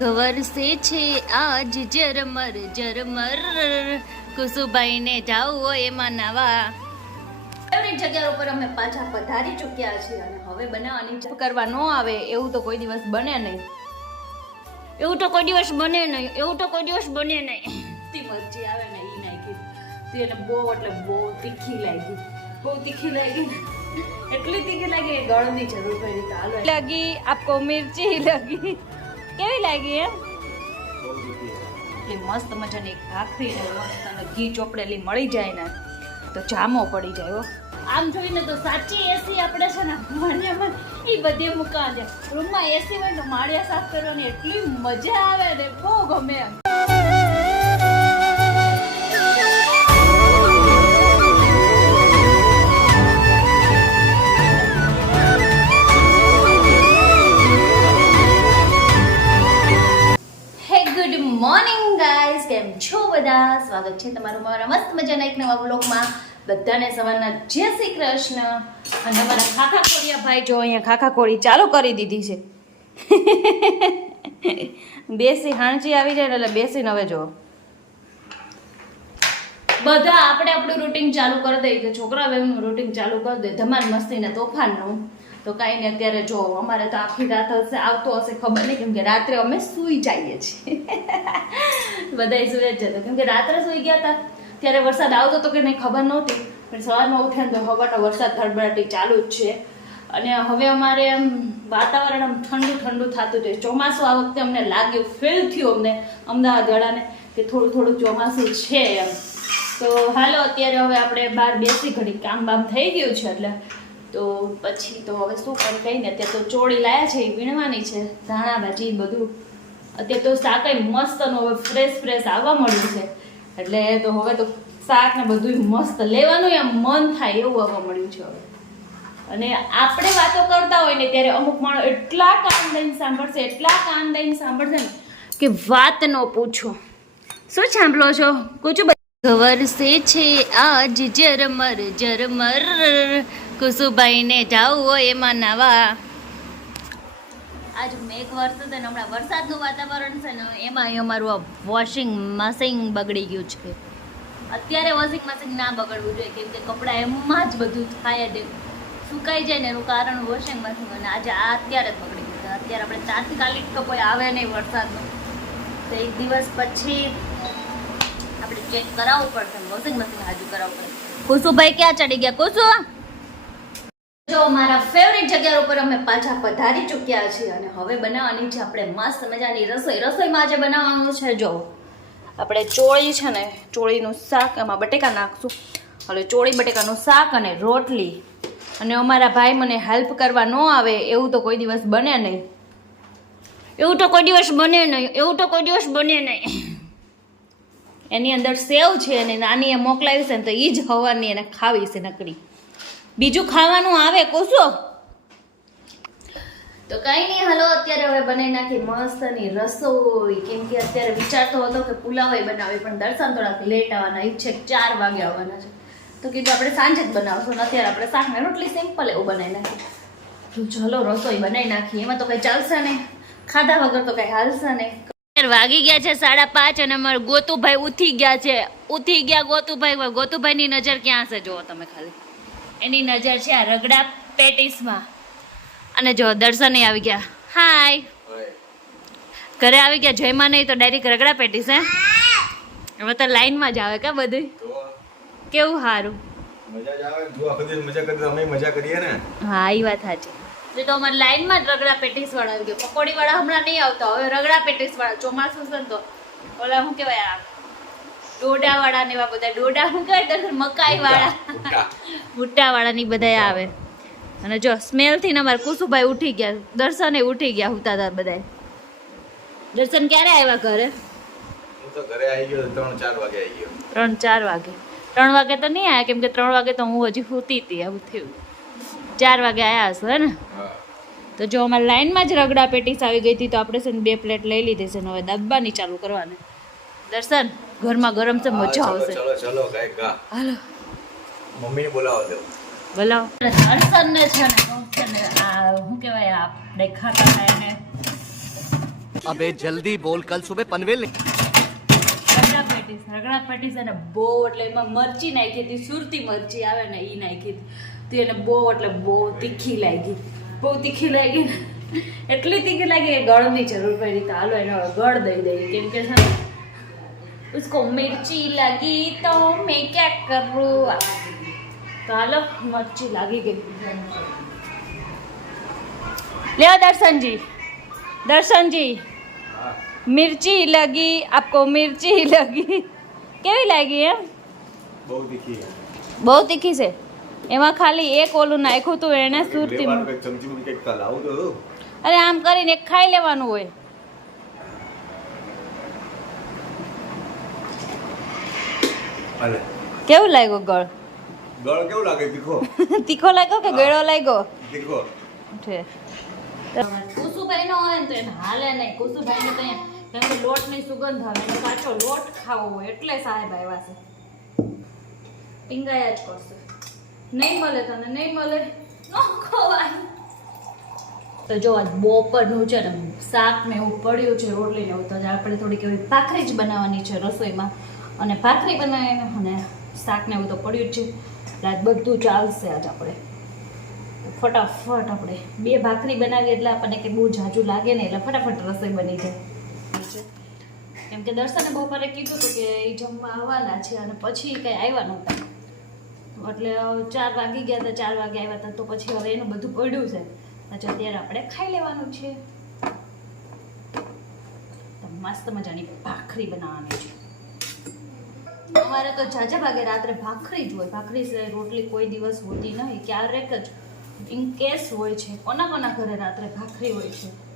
વરસે છે આજ જરમર જરમર કુસુભાઈને જાવું હોય એમાં નવા. જગ્યા ઉપર અમે પાછા પધારી ચૂક્યા છીએ અને હવે બનાવવાની કરવા ન આવે એવું તો કોઈ દિવસ બને નહીં. એવું તો કોઈ દિવસ બને નહીં એવું તો કોઈ દિવસ બને નહીં. તી મરજી આવે ને એ નાખી. તી એને બહુ એટલે બહુ તીખી લાગી. બહુ તીખી લાગી. એટલી તીખી લાગી ગળની જરૂર પડી. તો લાગી આપકો મિર્ચી લગી. કેવી લાગી એમ એ મસ્ત મજાની એક ભાખરી ને મસ્ત અને ઘી ચોપડેલી મળી જાય ને તો જામો પડી જાય હો. આમ જોઈને તો સાચી એસી આપણે છે ને મને એ બધે મૂકા દે. રૂમમાં એસી હોય તો માળિયા સાફ કરવાની એટલી મજા આવે ને બહુ ગમે એમ. સ્વાગત છે તમારું મારા મસ્ત મજાના એક નવા બ્લોગમાં બધાને સવારના જય શ્રી કૃષ્ણ. અને અમારા ખાખા કોળિયા ભાઈ જો અહીંયા ખાખા કોળી ચાલુ કરી દીધી છે. બેસી હાણજી આવી જાય એટલે બેસીને હવે જો. બધા આપણે આપણું રૂટીન ચાલુ કરી દઈએ કે છોકરા એમનું રૂટીન ચાલુ કરી દે. ધમાલ મસ્તી ને તોફાનનું. તો કાંઈ ને અત્યારે જો અમારે તો આખી રાત હશે, આવતો હશે ખબર નહીં, કેમ કે રાત્રે અમે સૂઈ જઈએ છીએ. બધા સુરત જતો. કેમ કે રાત્રે સુઈ ગયા હતા ત્યારે વરસાદ આવતો હતો કે નહીં ખબર નહોતી, પણ સવારમાં ઉઠ્યા હવા તો વરસાદ થડબડાટી ચાલુ જ છે. અને હવે અમારે એમ વાતાવરણ આમ ઠંડુ ઠંડુ થતું છે. ચોમાસું આ વખતે અમને લાગ્યું ફીલ થયું અમને અમદાવાદ વાળાને કે થોડું થોડું ચોમાસું છે એમ. તો હાલો, અત્યારે હવે આપણે બહાર બેસી ઘડી કામ બામ થઈ ગયું છે એટલે. તો પછી તો હવે શું કરી કહીને અત્યારે તો ચોળી લાયા છે એ વીણવાની છે, ધાણા ભાજી બધું. અત્યારે તો શાક મસ્તનું હવે ફ્રેશ ફ્રેશ આવવા મળ્યું છે. એટલે તો હવે તો શાક ને બધું મસ્ત લેવાનું એમ મન થાય એવું આવવા મળ્યું છે હવે. અને આપણે વાતો કરતા હોય ને ત્યારે અમુક માણસ એટલા કાન દઈને સાંભળશે, એટલા કાન દઈને સાંભળશે ને કે વાત ન પૂછો. શું સાંભળો છો? કુછ ગવરસે છે આજ જરમર જરમર કુસુભાઈને જાવું હોય એમાં નવા. આજ મેઘ છે ને હમણાં વરસાદનું વાતાવરણ છે ને એમાં અમારું આ વોશિંગ મશીન બગડી ગયું છે. અત્યારે વોશિંગ મશીન ના બગડવું જોઈએ, કેમ કે કપડાં એમાં જ બધું થાય જ સુકાઈ જાય ને એનું કારણ વોશિંગ મશીન અને આજે આ અત્યારે જ બગડી ગયું છે. અત્યારે આપણે તાત્કાલિક તો કોઈ આવે નહીં વરસાદનો તો એક દિવસ પછી આપણે ચેક કરાવવું પડશે વોશિંગ મશીન હાજુ કરાવવું પડશે. કુસુભાઈ ક્યાં ચડી ગયા? કુસુ? જો મારા ફેવરિટ જગ્યા ઉપર અમે પાછા પધારી ચૂક્યા છીએ અને હવે બનાવવાની છે આપણે મસ્ત મજાની રસોઈ. રસોઈમાં આજે બનાવવાનું છે, જો, આપણે ચોળી છે ને, ચોળીનું શાક, એમાં બટેકા નાખશું. એટલે ચોળી, બટેકાનું શાક અને રોટલી. અને અમારા ભાઈ મને હેલ્પ કરવા ન આવે, એવું તો કોઈ દિવસ બને નહીં. એવું તો કોઈ દિવસ બને નહીં, એવું તો કોઈ દિવસ બને નહીં. એની અંદર સેવ છે અને નાની એ મોકલાવીશ ને તો એ જ હવાની એને ખાવી છે નકરી. બીજું ખાવાનું આવે કોસો? તો કઈ નહીં હાલો અત્યારે હવે બનાવી નાખી મસ્તની રસોઈ. કેમ કે અત્યારે વિચારતો હતો કે પુલાવ બનાવી પણ દર્શન થોડાક લેટ આવવાના. ઈચ્છે ચાર વાગે આવવાના છે. તો કીધું આપણે સાંજે જ બનાવશું અત્યારે આપણે શાક ને રોટલી સિમ્પલ એવું બનાવી નાખી ચલો રસોઈ બનાવી નાખી એમાં તો કઈ ચાલશે નહીં. ખાધા વગર તો કઈ હાલશે નહીં. વાગી ગયા છે સાડા પાંચ અને અમારા ગોતુભાઈ ઉઠી ગયા છે. ઉઠી ગયા ગોતુભાઈ ગોતુભાઈની નજર ક્યાં છે? જુઓ તમે ખાલી. એની નજર છે આ રગડા પેટીસમાં. અને જો દર્શન આવી ગયા. હાય ઘરે આવી ગયા. જયમાં નહીં તો ડાયરેક્ટ રગડા પેટીસ હે? હવે તો લાઈનમાં જ આવે કા બધું? કેવું સારું હા એ વાત સાચી. તો અમારે લાઈનમાં જ રગડા પેટીસ વાળા આવી ગયા. પકોડી વાળા હમણાં નહીં આવતા. હવે રગડા પેટીસ વાળા ચોમાસું છે ને તો. ઓલા શું કહેવાય આ? ડોડા વાળા ને એવા બધા ડોડા હું દર્શન મકાઈ વાળા. ભૂટ્ટા વાળા ની બધા આવે. અને જો સ્મેલથી ને અમારે કુસુભાઈ ઉઠી ગયા. દર્શન એ ઉઠી ગયા હુતા તાર બધા દર્શન ક્યારે આવ્યા ઘરે? ત્રણ ચાર વાગે ત્રણ વાગે. તો નહીં આવ્યા કેમ કે ત્રણ વાગે તો હું હજી સૂતી હતી આવું થયું. ચાર વાગે આવ્યા હશે હે ને? તો જો અમારે લાઈનમાં જ રગડા પેટીસ આવી ગઈ હતી તો આપણે છે ને બે પ્લેટ લઈ લીધી છે ને હવે દબાની ચાલુ કરવાની. દર્શન? ઘરમાં ગરમ છે મજા આવશે. ચલો ચલો ગાય ગા. હાલો. મમ્મીને બોલાવો દો બોલાવો. દર્શન ને છે ને કહું ને આ શું દેખાતા થાય ને. અબે જલ્દી બોલ કલ સુબે પનવેલ એમાં મરચી નાખી હતી સુરતી મરચી આવે ને એ નાખી હતી. એને બહુ એટલે બહુ તીખી લાગી. બહુ તીખી લાગી એટલી તીખી લાગી કે ગળની જરૂર પડી તો હાલો એનો ગળ દઈ દઈએ. કેમ કે છે ને ઉસકો મિર્ચી લગી તો મેં ક્યાં કરું તો હાલો મરચી લાગી ગઈ લ્યો દર્શનજી દર્શનજી હા मिर्ची लगी आपको मिर्ची लगी કેવી લાગી એમ બહુ તીખી બહુ તીખી છે એમાં ખાલી એક ઓલું નાખ્યું હતું એને સુરતી લેવાનું કંઈક ચમચી માં કંઈક લાવું તો હતું. અરે આમ કરીને એક ખાઈ લેવાનું હોય કેવું લાગ્યો ગળ? ગળ કેવું લાગે? તીખો. તીખો લાગ્યો કે ગળો લાગ્યો? તીખો. છે. કુસુભાઈ નો ને તો એને હાલે નહીં. કુસુભાઈ ને કેમ સુગંધ આવે એને પાછો લોટ ખાવો હોય એટલે સાહેબ આવ્યા છે. ટીંગાયા જ કરશે. નહીં મળે તને નહીં મળે? ન ખવાય. તો જો આજ બપોરનું છે ને શાક ને એવું પડ્યું છે રોટલી ને એવું તો આપણે થોડીક એવી ભાખરી જ બનાવવાની છે રસોઈમાં. અને ભાખરી બનાવીને અને શાકને એવું તો પડ્યું જ છે. એટલે બધું ચાલશે આજ આપણે. ફટાફટ આપણે બે ભાખરી બનાવીએ એટલે આપણને કે બહુ જાજુ લાગે ને એટલે ફટાફટ રસોઈ બની જાય. કેમ કે દર્શને બપોરે કીધું હતું કે એ જમવા આવવાના છે અને પછી કંઈ આવ્યા નહોતા. એટલે ચાર વાગી ગયા હતા, ચાર વાગે આવ્યા હતા તો પછી હવે એનું બધું પડ્યું છે. પછી અત્યારે આપણે ખાઈ લેવાનું છે. મસ્ત મજાની ભાખરી બનાવવાની છે. અમારે તો જાજા ભાગે રાત્રે ભાખરી જ હોય. ભાખરી સિવાય રોટલી કોઈ દિવસ હોતી નહીં. ક્યારેક જ. ઇન કેસ હોય છે. કોના કોના ઘરે રાત્રે ભાખરી હોય છે?